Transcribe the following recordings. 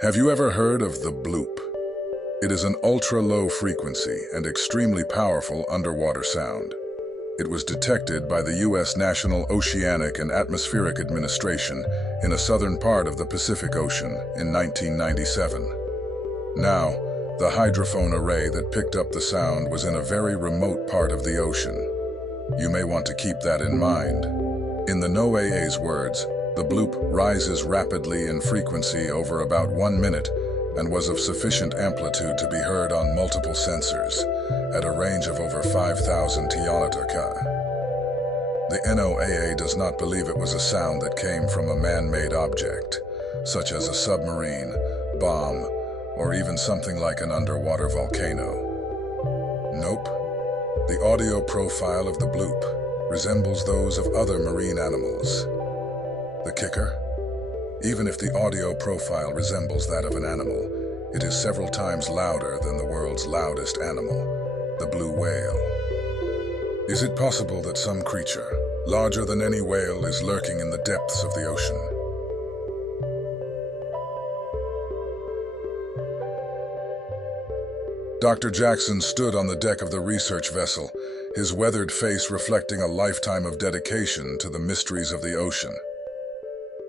Have you ever heard of the bloop? It is an ultra-low frequency and extremely powerful underwater sound. It was detected by the U.S. National Oceanic and Atmospheric Administration in a southern part of the Pacific Ocean in 1997. Now, the hydrophone array that picked up the sound was in a very remote part of the ocean. You may want to keep that in mind. In the NOAA's words, the bloop rises rapidly in frequency over about 1 minute and was of sufficient amplitude to be heard on multiple sensors at a range of over 5,000 km/s. The NOAA does not believe it was a sound that came from a man-made object, such as a submarine, bomb, or even something like an underwater volcano. Nope. The audio profile of the bloop resembles those of other marine animals. The kicker? Even if the audio profile resembles that of an animal, it is several times louder than the world's loudest animal, the blue whale. Is it possible that some creature, larger than any whale, is lurking in the depths of the ocean? Dr. Jackson stood on the deck of the research vessel, his weathered face reflecting a lifetime of dedication to the mysteries of the ocean.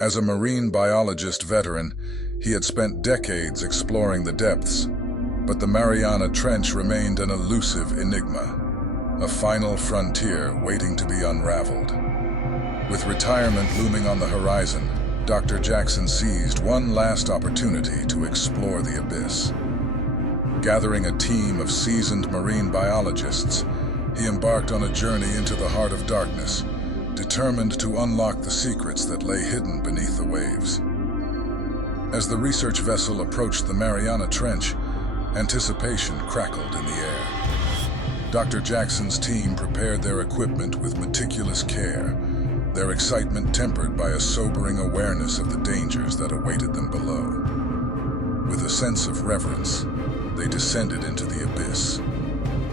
As a marine biologist veteran, he had spent decades exploring the depths, but the Mariana Trench remained an elusive enigma, a final frontier waiting to be unraveled. With retirement looming on the horizon, Dr. Jackson seized one last opportunity to explore the abyss. Gathering a team of seasoned marine biologists, he embarked on a journey into the heart of darkness, determined to unlock the secrets that lay hidden beneath the waves. As the research vessel approached the Mariana Trench, anticipation crackled in the air. Dr. Jackson's team prepared their equipment with meticulous care, their excitement tempered by a sobering awareness of the dangers that awaited them below. With a sense of reverence, they descended into the abyss,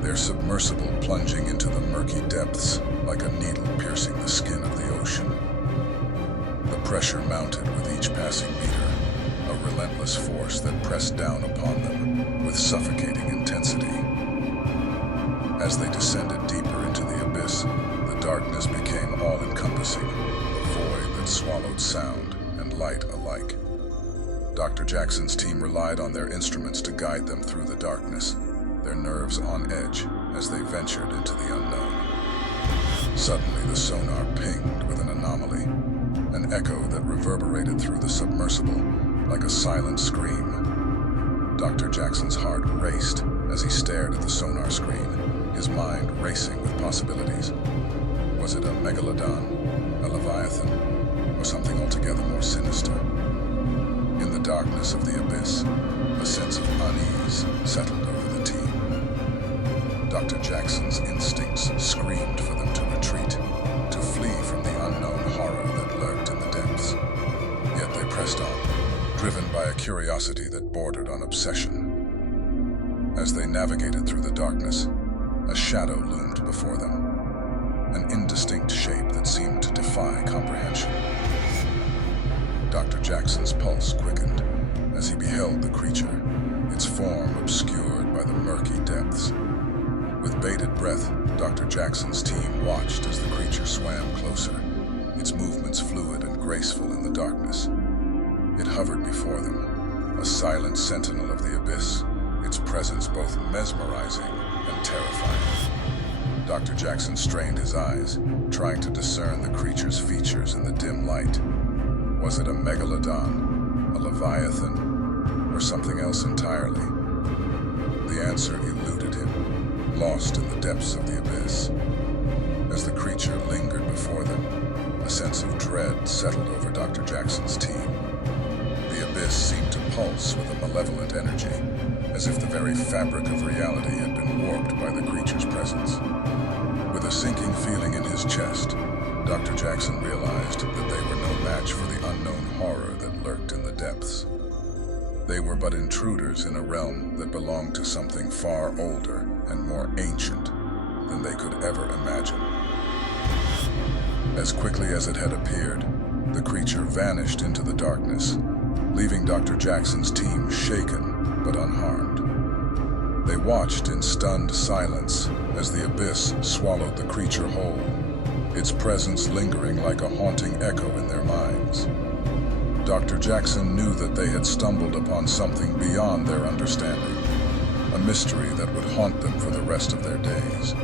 their submersible plunging into the murky depths like a needle piercing the skin of the ocean. The pressure mounted with each passing meter, a relentless force that pressed down upon them with suffocating intensity. As they descended deeper into the abyss, the darkness became all-encompassing, a void that swallowed sound and light alike. Dr. Jackson's team relied on their instruments to guide them through the darkness, their nerves on edge as they ventured into the unknown. Suddenly, the sonar pinged with an anomaly, an echo that reverberated through the submersible like a silent scream. Dr. Jackson's heart raced as he stared at the sonar screen, his mind racing with possibilities. Was it a megalodon, a leviathan, or something altogether more sinister? In the darkness of the abyss, a sense of unease settled over the team. Dr. Jackson's instincts screamed for them to retreat, to flee from the unknown horror that lurked in the depths. Yet they pressed on, driven by a curiosity that bordered on obsession. As they navigated through the darkness, a shadow loomed before them, an indistinct shape that seemed to defy comprehension. Dr. Jackson's pulse quickened as he beheld the creature, its form obscured by the murky depths. With bated breath, Dr. Jackson's team watched as the creature swam closer, its movements fluid and graceful in the darkness. It hovered before them, a silent sentinel of the abyss, its presence both mesmerizing and terrifying. Dr. Jackson strained his eyes, trying to discern the creature's features in the dim light. Was it a megalodon, a leviathan, or something else entirely? The answer eluded him, lost in the depths of the abyss. As the creature lingered before them, a sense of dread settled over Dr. Jackson's team. The abyss seemed to pulse with a malevolent energy, as if the very fabric of reality had been warped by the creature's presence. With a sinking feeling in his chest, Dr. Jackson realized that they were no match for the unknown horror that lurked in the depths. They were but intruders in a realm that belonged to something far older and more ancient than they could ever imagine. As quickly as it had appeared, the creature vanished into the darkness, leaving Dr. Jackson's team shaken but unharmed. They watched in stunned silence as the abyss swallowed the creature whole, its presence lingering like a haunting echo in their minds. Dr. Jackson knew that they had stumbled upon something beyond their understanding, a mystery that would haunt them for the rest of their days.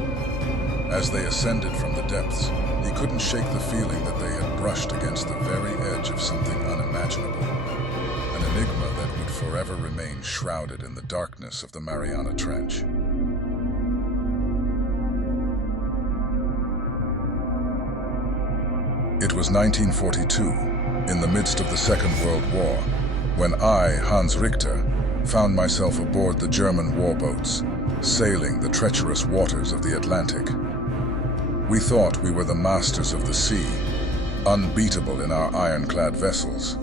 As they ascended from the depths, he couldn't shake the feeling that they had brushed against the very edge of something unimaginable, an enigma that would forever remain shrouded in the darkness of the Mariana Trench. It was 1942, in the midst of the Second World War, when I, Hans Richter, found myself aboard the German warboats, sailing the treacherous waters of the Atlantic. We thought we were the masters of the sea, unbeatable in our ironclad vessels.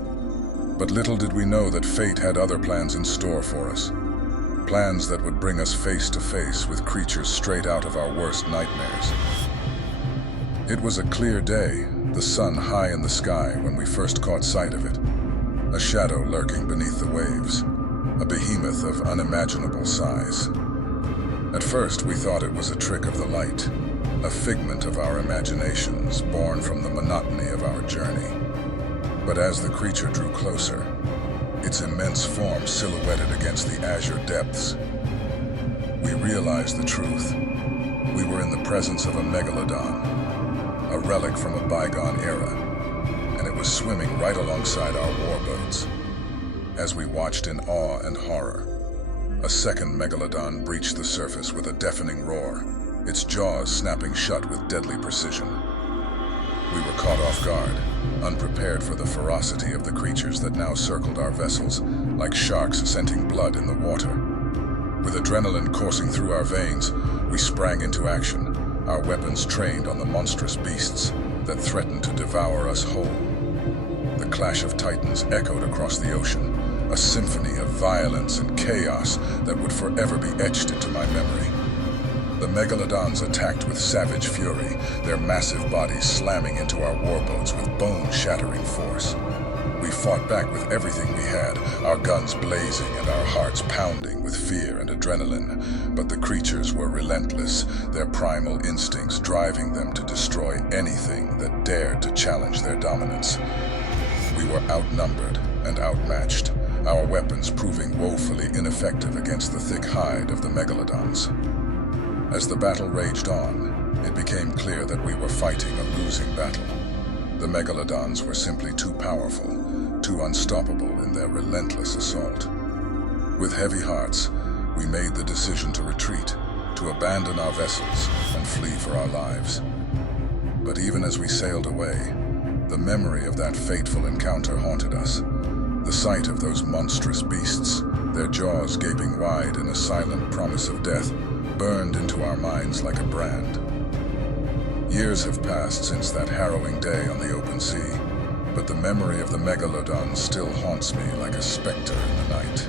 But little did we know that fate had other plans in store for us, plans that would bring us face to face with creatures straight out of our worst nightmares. It was a clear day, the sun high in the sky when we first caught sight of it, a shadow lurking beneath the waves, a behemoth of unimaginable size. At first we thought it was a trick of the light, a figment of our imaginations born from the monotony of our journey. But as the creature drew closer, its immense form silhouetted against the azure depths, we realized the truth. We were in the presence of a megalodon, a relic from a bygone era, and it was swimming right alongside our warboats. As we watched in awe and horror, a second megalodon breached the surface with a deafening roar, its jaws snapping shut with deadly precision. We were caught off guard, unprepared for the ferocity of the creatures that now circled our vessels, like sharks scenting blood in the water. With adrenaline coursing through our veins, we sprang into action, our weapons trained on the monstrous beasts that threatened to devour us whole. The clash of titans echoed across the ocean, a symphony of violence and chaos that would forever be etched into my memory. The megalodons attacked with savage fury, their massive bodies slamming into our warboats with bone-shattering force. We fought back with everything we had, our guns blazing and our hearts pounding with fear and adrenaline. But the creatures were relentless, their primal instincts driving them to destroy anything that dared to challenge their dominance. We were outnumbered and outmatched, our weapons proving woefully ineffective against the thick hide of the megalodons. As the battle raged on, it became clear that we were fighting a losing battle. The megalodons were simply too powerful, too unstoppable in their relentless assault. With heavy hearts, we made the decision to retreat, to abandon our vessels and flee for our lives. But even as we sailed away, the memory of that fateful encounter haunted us. The sight of those monstrous beasts, their jaws gaping wide in a silent promise of death, burned into our minds like a brand. Years have passed since that harrowing day on the open sea, but the memory of the megalodons still haunts me like a specter in the night.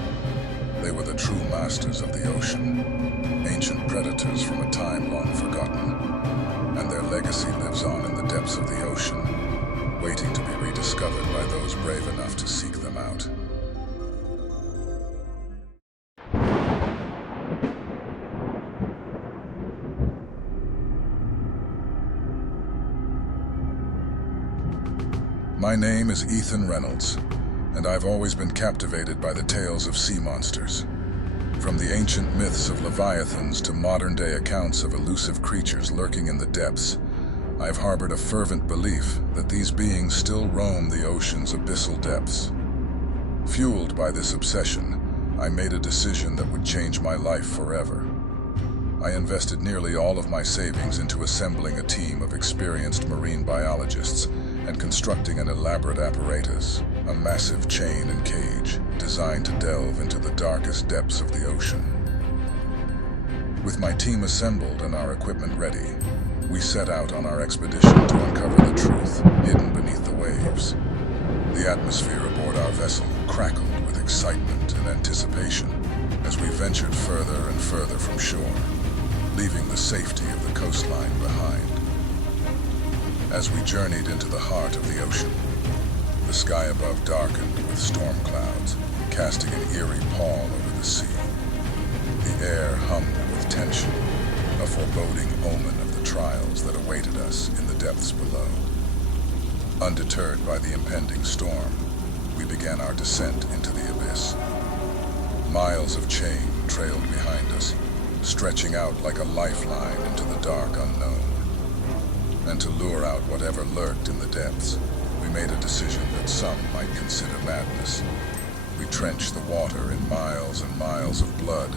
They were the true masters of the ocean, ancient predators from a time long forgotten, and their legacy lives on in the depths of the ocean, waiting to be rediscovered by those brave enough to seek them out. My name is Ethan Reynolds, and I've always been captivated by the tales of sea monsters. From the ancient myths of leviathans to modern-day accounts of elusive creatures lurking in the depths, I've harbored a fervent belief that these beings still roam the ocean's abyssal depths. Fueled by this obsession, I made a decision that would change my life forever. I invested nearly all of my savings into assembling a team of experienced marine biologists and constructing an elaborate apparatus, a massive chain and cage designed to delve into the darkest depths of the ocean. With my team assembled and our equipment ready, we set out on our expedition to uncover the truth hidden beneath the waves. The atmosphere aboard our vessel crackled with excitement and anticipation as we ventured further and further from shore, leaving the safety of the coastline behind. As we journeyed into the heart of the ocean, the The sky above darkened with storm clouds, casting an eerie pall over the sea. The air hummed with tension, a foreboding omen of the trials that awaited us in the depths below. Undeterred by the impending storm, we began our descent into the abyss. Miles of chain trailed behind us, stretching out like a lifeline into the dark unknown. And to lure out whatever lurked in the depths, we made a decision that some might consider madness. We trenched the water in miles and miles of blood,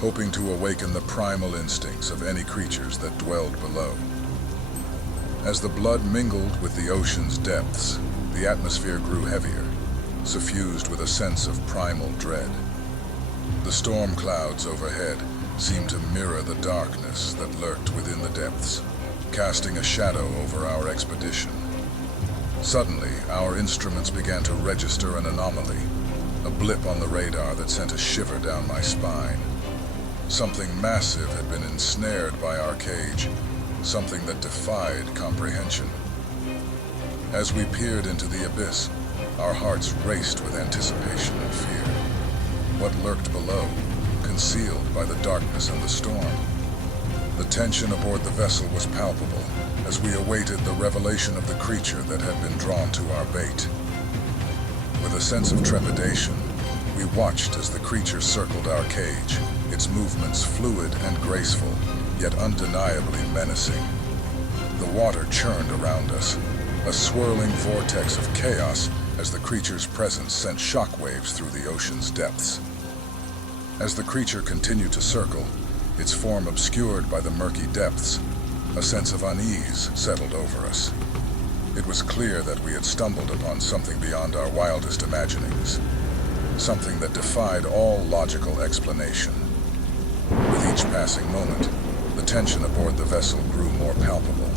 hoping to awaken the primal instincts of any creatures that dwelled below. As the blood mingled with the ocean's depths, the atmosphere grew heavier, suffused with a sense of primal dread. The storm clouds overhead seemed to mirror the darkness that lurked within the depths, casting a shadow over our expedition. Suddenly, our instruments began to register an anomaly, a blip on the radar that sent a shiver down my spine. Something massive had been ensnared by our cage, something that defied comprehension. As we peered into the abyss, our hearts raced with anticipation and fear. What lurked below, concealed by the darkness and the storm? The tension aboard the vessel was palpable as we awaited the revelation of the creature that had been drawn to our bait. With a sense of trepidation, we watched as the creature circled our cage, its movements fluid and graceful, yet undeniably menacing. The water churned around us, a swirling vortex of chaos as the creature's presence sent shockwaves through the ocean's depths. As the creature continued to circle, its form obscured by the murky depths, a sense of unease settled over us. It was clear that we had stumbled upon something beyond our wildest imaginings, something that defied all logical explanation. With each passing moment, the tension aboard the vessel grew more palpable.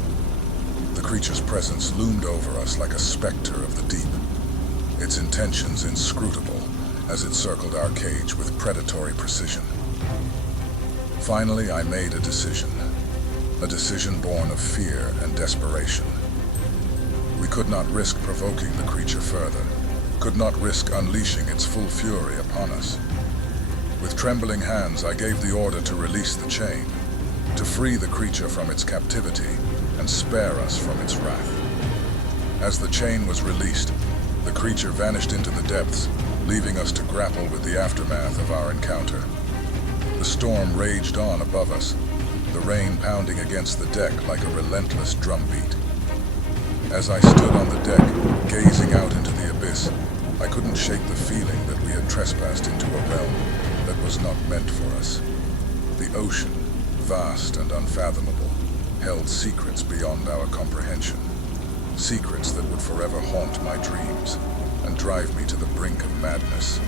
The creature's presence loomed over us like a specter of the deep, its intentions inscrutable as it circled our cage with predatory precision. Finally, I made a decision born of fear and desperation. We could not risk provoking the creature further, could not risk unleashing its full fury upon us. With trembling hands, I gave the order to release the chain, to free the creature from its captivity and spare us from its wrath. As the chain was released, the creature vanished into the depths, leaving us to grapple with the aftermath of our encounter. The storm raged on above us, the rain pounding against the deck like a relentless drumbeat. As I stood on the deck, gazing out into the abyss, I couldn't shake the feeling that we had trespassed into a realm that was not meant for us. The ocean, vast and unfathomable, held secrets beyond our comprehension, secrets that would forever haunt my dreams and drive me to the brink of madness.